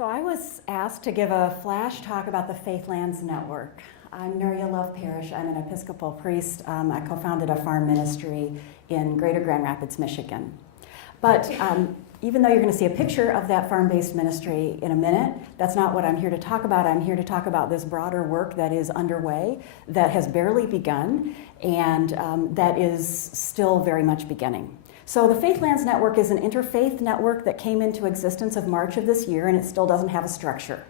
So I was asked to give a flash talk about the Faithlands Network. I'm Nurya Love Parish. I'm an Episcopal priest. I co-founded a farm ministry in Greater Grand Rapids, Michigan. But even though you're going to see a picture of that farm-based ministry in a minute, that's not what I'm here to talk about. I'm here to talk about this broader work that is underway, that has barely begun, and that is still very much beginning. So the Faithlands Network is an interfaith network that came into existence of March of this year, and it still doesn't have a structure.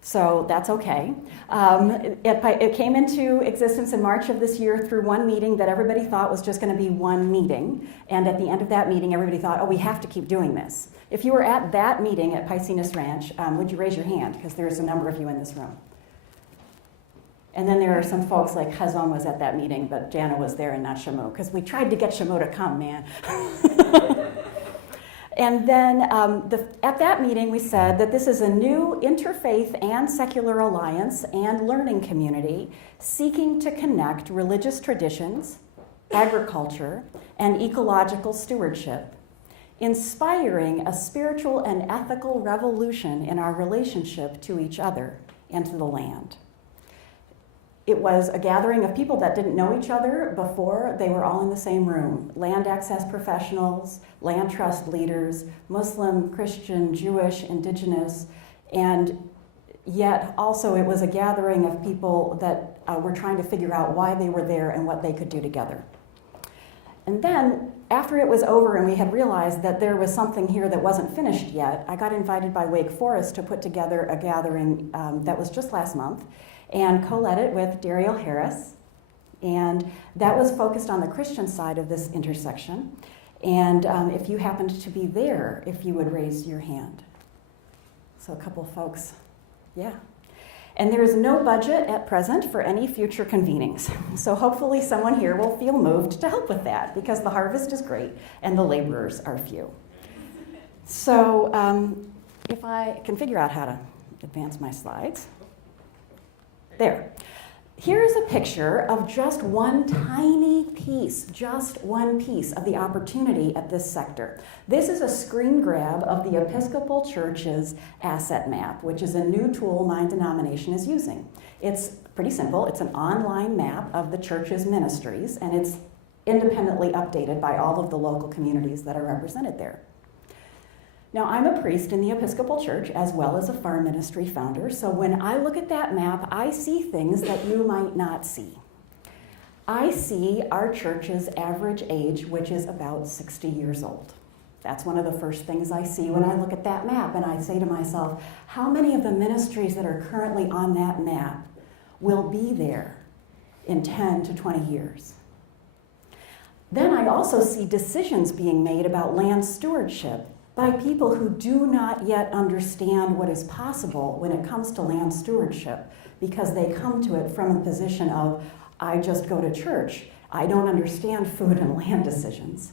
So that's okay. It came into existence in March of this year through one meeting that everybody thought was just going to be one meeting. And at the end of that meeting, everybody thought, oh, we have to keep doing this. If you were at that meeting at Piscinus Ranch, would you raise your hand? Because there's a number of you in this room. And then there are some folks like Hazon was at that meeting, but Jana was there and not Shamu, because we tried to get Shamu to come, man. And then at that meeting, we said that this is a new interfaith and secular alliance and learning community seeking to connect religious traditions, agriculture, and ecological stewardship, inspiring a spiritual and ethical revolution in our relationship to each other and to the land. It was a gathering of people that didn't know each other before. They were all in the same room. Land access professionals, land trust leaders, Muslim, Christian, Jewish, indigenous, and yet also it was a gathering of people that were trying to figure out why they were there and what they could do together. And then, after it was over and we had realized that there was something here that wasn't finished yet, I got invited by Wake Forest to put together a gathering that was just last month, and co-led it with Daryl Harris. And that was focused on the Christian side of this intersection. And if you happened to be there, if you would raise your hand. So a couple of folks, yeah. And there is no budget at present for any future convenings. So hopefully someone here will feel moved to help with that, because the harvest is great and the laborers are few. So if I can figure out how to advance my slides. There. Here's a picture of just one tiny piece, just one piece of the opportunity at this sector. This is a screen grab of the Episcopal Church's asset map, which is a new tool my denomination is using. It's pretty simple. It's an online map of the church's ministries, and it's independently updated by all of the local communities that are represented there. Now, I'm a priest in the Episcopal Church as well as a farm ministry founder, so when I look at that map, I see things that you might not see. I see our church's average age, which is about 60 years old. That's one of the first things I see when I look at that map, and I say to myself, how many of the ministries that are currently on that map will be there in 10 to 20 years? Then I also see decisions being made about land stewardship by people who do not yet understand what is possible when it comes to land stewardship, because they come to it from a position of, I just go to church. I don't understand food and land decisions.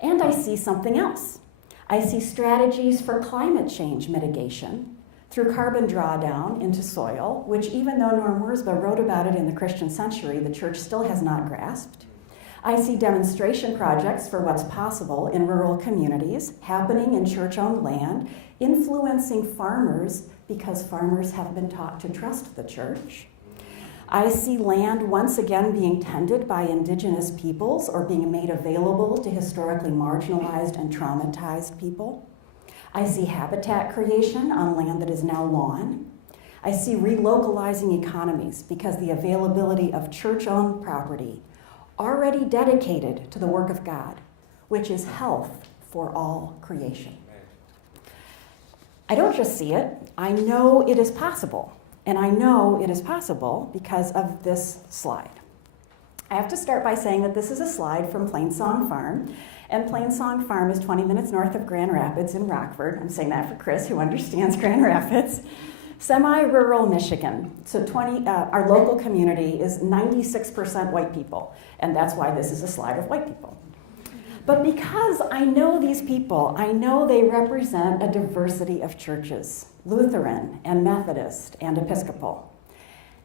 And I see something else. I see strategies for climate change mitigation through carbon drawdown into soil, which even though Norm Wurzba wrote about it in the Christian Century, the church still has not grasped. I see demonstration projects for what's possible in rural communities happening in church-owned land, influencing farmers because farmers have been taught to trust the church. I see land once again being tended by indigenous peoples or being made available to historically marginalized and traumatized people. I see habitat creation on land that is now lawn. I see relocalizing economies because the availability of church-owned property already dedicated to the work of God, which is health for all creation. I don't just see it, I know it is possible. And I know it is possible because of this slide. I have to start by saying that this is a slide from Plainsong Farm. And Plainsong Farm is 20 minutes north of Grand Rapids in Rockford. I'm saying that for Chris, who understands Grand Rapids. Semi-rural Michigan. So our local community is 96% white people, and that's why this is a slide of white people. But because I know these people, I know they represent a diversity of churches, Lutheran and Methodist and Episcopal.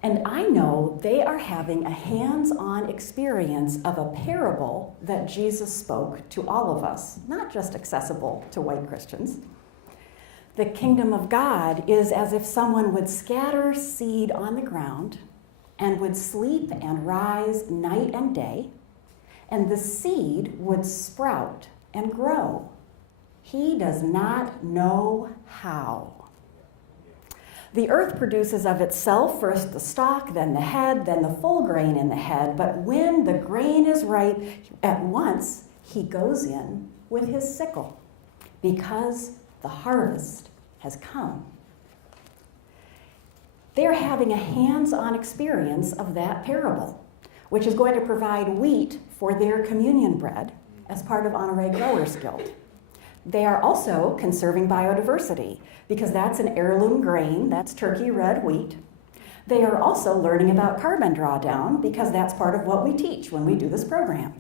And I know they are having a hands-on experience of a parable that Jesus spoke to all of us, not just accessible to white Christians. The kingdom of God is as if someone would scatter seed on the ground and would sleep and rise night and day, and the seed would sprout and grow. He does not know how. The earth produces of itself first the stalk, then the head, then the full grain in the head. But when the grain is ripe, at once he goes in with his sickle, because the harvest has come. They're having a hands-on experience of that parable, which is going to provide wheat for their communion bread as part of Honorary Growers Guild. They are also conserving biodiversity, because that's an heirloom grain, that's turkey red wheat. They are also learning about carbon drawdown, because that's part of what we teach when we do this program.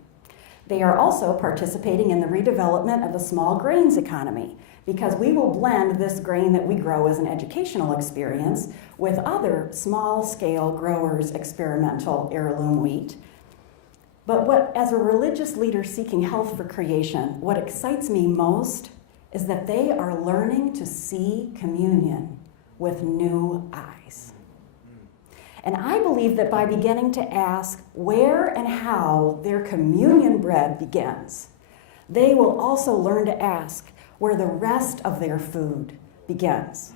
They are also participating in the redevelopment of a small grains economy, because we will blend this grain that we grow as an educational experience with other small-scale growers' experimental heirloom wheat. But as a religious leader seeking health for creation, what excites me most is that they are learning to see communion with new eyes. And I believe that by beginning to ask where and how their communion bread begins, they will also learn to ask where the rest of their food begins.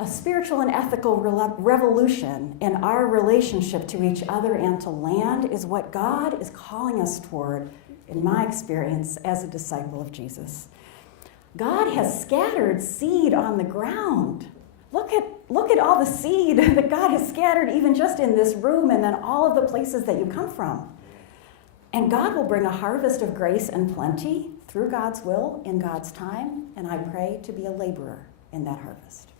A spiritual and ethical revolution in our relationship to each other and to land is what God is calling us toward, in my experience, as a disciple of Jesus. God has scattered seed on the ground. Look at all the seed that God has scattered even just in this room and then all of the places that you come from. And God will bring a harvest of grace and plenty through God's will in God's time, and I pray to be a laborer in that harvest.